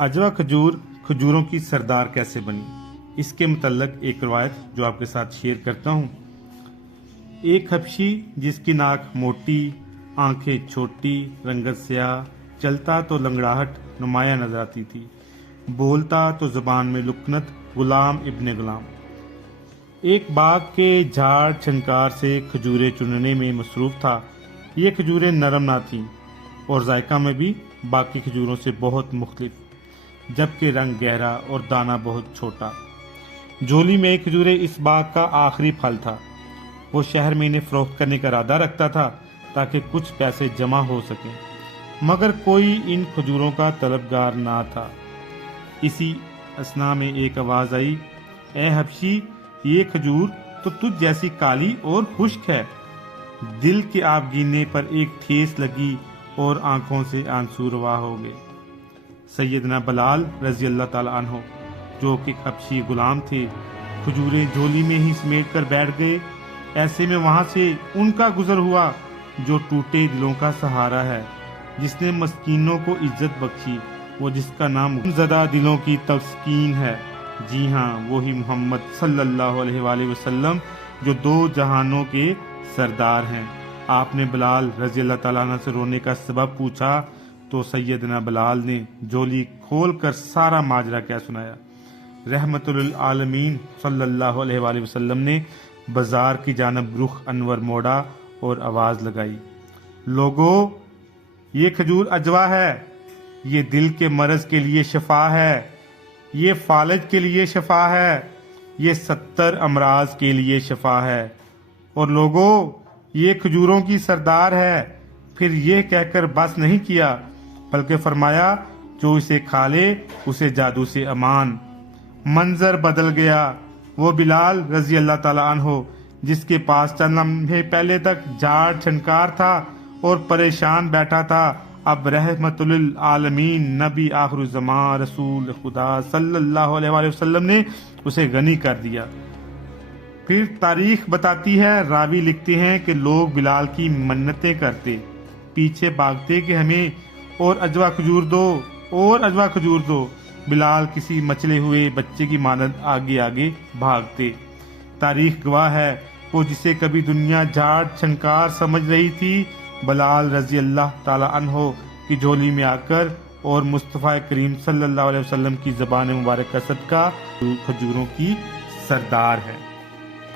अजवा खजूर खजूरों की सरदार कैसे बनी, इसके मुतल्लक एक रवायत जो आपके साथ शेयर करता हूँ। एक हबशी जिसकी नाक मोटी, आंखें छोटी, रंगत स्याह, चलता तो लंगड़ाहट नुमाया नजर आती थी, बोलता तो जुबान में लुकनत, गुलाम इब्ने गुलाम एक बाग के झाड़ छनकार से खजूरें चुनने में मसरूफ था। ये खजूरें नरम ना थीं और जायका में भी बाकी खजूरों से बहुत मुख्तलिफ, जबकि रंग गहरा और दाना बहुत छोटा। झोली में खजूरें इस बाग का आखिरी फल था। वो शहर में इन्हें फरोख्त करने का इरादा रखता था ताकि कुछ पैसे जमा हो सकें, मगर कोई इन खजूरों का तलबगार ना था। इसी असना में एक आवाज आई, ए हबशी, ये खजूर तो तुझ जैसी काली और खुश्क है। दिल के आप गिनने पर एक ठेस लगी और आंखों से आंसू रवा हो गए। सैयदना बलाल रजी अल्लाह ताला अन्हो, जो कि हबशी गुलाम थे, खजूरें झोली में ही समेट कर बैठ गए। ऐसे में वहां से उनका गुजर हुआ जो टूटे दिलों का सहारा है, जिसने मस्कीनों को इज्जत बख्शी, वो जिसका नाम ज़दा दिलों की तस्कीन है। जी हाँ, वही मोहम्मद सल्लल्लाहु अलैहि वसल्लम, जो दो जहानों के सरदार हैं। आपने बलाल रजी अल्लाह ताला अन्हु से रोने का सबब पूछा तो सैयदना बलाल ने झोली खोल कर सारा माजरा क्या सुनाया। रहमतुल आलमीन सल्लल्लाहु अलैहि वसल्लम ने बाजार की जानब रुख अनवर मोड़ा और आवाज लगाई, लोगो, ये खजूर अजवा है, ये दिल के मर्ज के लिए शफा है, ये फालज के लिए शफा है, ये 70 अमराज के लिए शफा है, और लोगो, ये खजूरों की सरदार है। फिर ये कहकर बस नहीं किया, बल्कि फरमाया, जो इसे खा ले उसे जादू से अमान। मंजर बदल गया। वो बिलाल रजी अल्लाह ताला अन्हो, जिसके पास चंद लम्हे पहले तक झाड़ छनकार था और परेशान बैठा था, अब रहमतुल आलमीन नबी आखिरुज़्ज़मान रसूल खुदा सल्लल्लाहु अलैहि वसल्लम ने उसे गनी कर दिया। फिर तारीख बताती है, रावी लिखते हैं कि लोग बिलाल की मन्नतें करते, पीछे भागते कि हमें और अजवा खजूर दो, और अजवा खजूर दो। बिलाल किसी मचले हुए बच्चे की मानद आगे आगे भागते। तारीख गवाह है, वो जिसे कभी दुनिया झाड़ छनकार समझ रही थी, बिलाल रजी अल्लाह ताला अन्हो की झोली में आकर और मुस्तफ़ा करीम सल्लल्लाहु अलैहि वसल्लम की ज़बान मुबारक का सदका खजूरों की सरदार है।